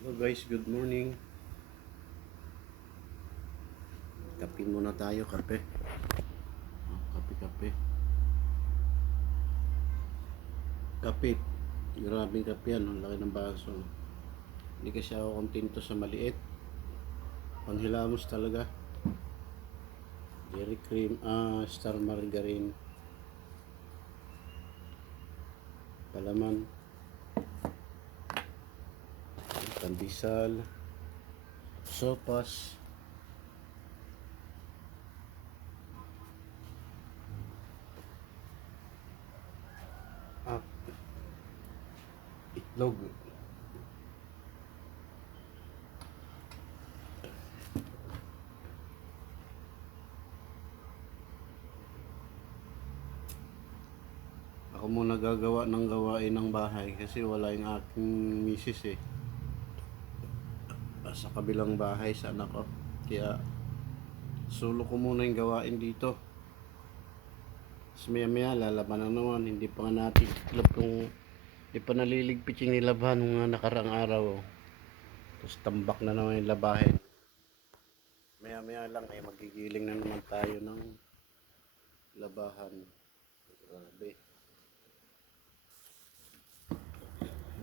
Hello guys, good morning. Kape muna tayo, kape. Kape. Kape. Grabing kape yan, ang laki ng baso. Hindi kasi ako kontento sa maliit. Panghilamos talaga. Dairy cream, star margarine. Palaman. Pandesal. Sopas. Ah, itlog. Ako muna gagawa ng gawain ng bahay kasi wala yung aking misis eh. Sa kabilang bahay sa anak ko. Kaya solo ko muna yung gawain dito. Tapos maya lalaban na naman. Hindi pa nga natin itlog kung hindi pa naliligpit yung nilabahan ng mga nakarang araw. Tapos tambak na naman yung labahin. Maya lang ay magigiling na naman tayo ng labahan. Grabe.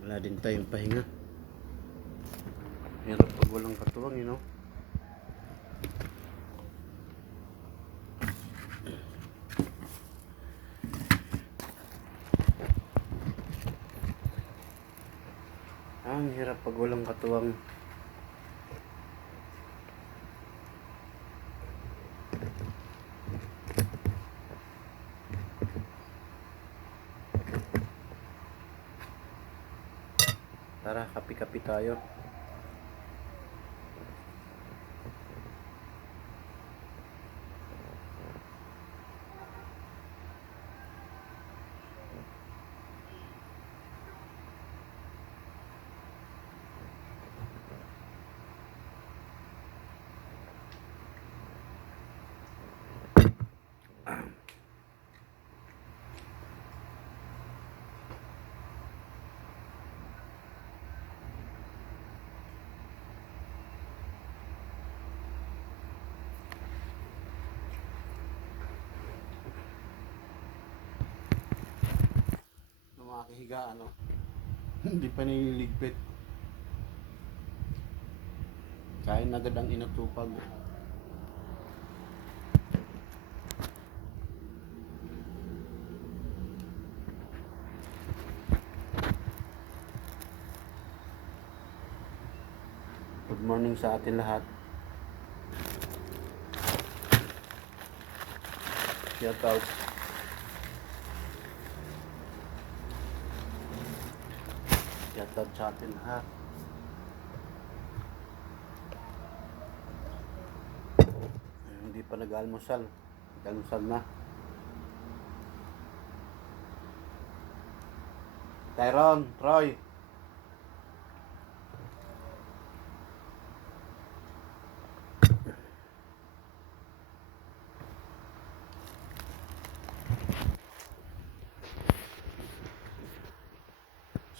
Wala din tayong pahinga. Hirap pag walang katuwang, you know. Ang hirap pag walang katuwang. Tara, kapi-kapi tayo. Makahiga ano. Hindi pa nililigpit. Kain agad ang inatupag. Good morning sa atin lahat. Shout out. Shout out sa atin lahat. Hindi pa nag-almusal. Nag-almusal na. Tyron, Troy.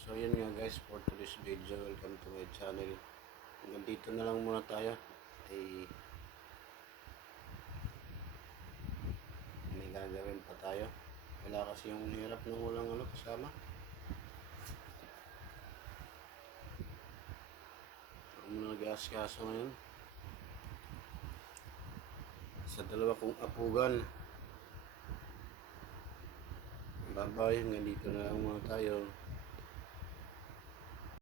So yun nga guys, for today's video, welcome to my channel. Hanggang dito na lang muna tayo. Ay may gagawin pa tayo. Wala kasi yung hirap ng walang kasama. Ako muna nag-aasikaso ngayon. Sa dalawa kong apugan. Bye bye, hanggang dito na lang muna tayo.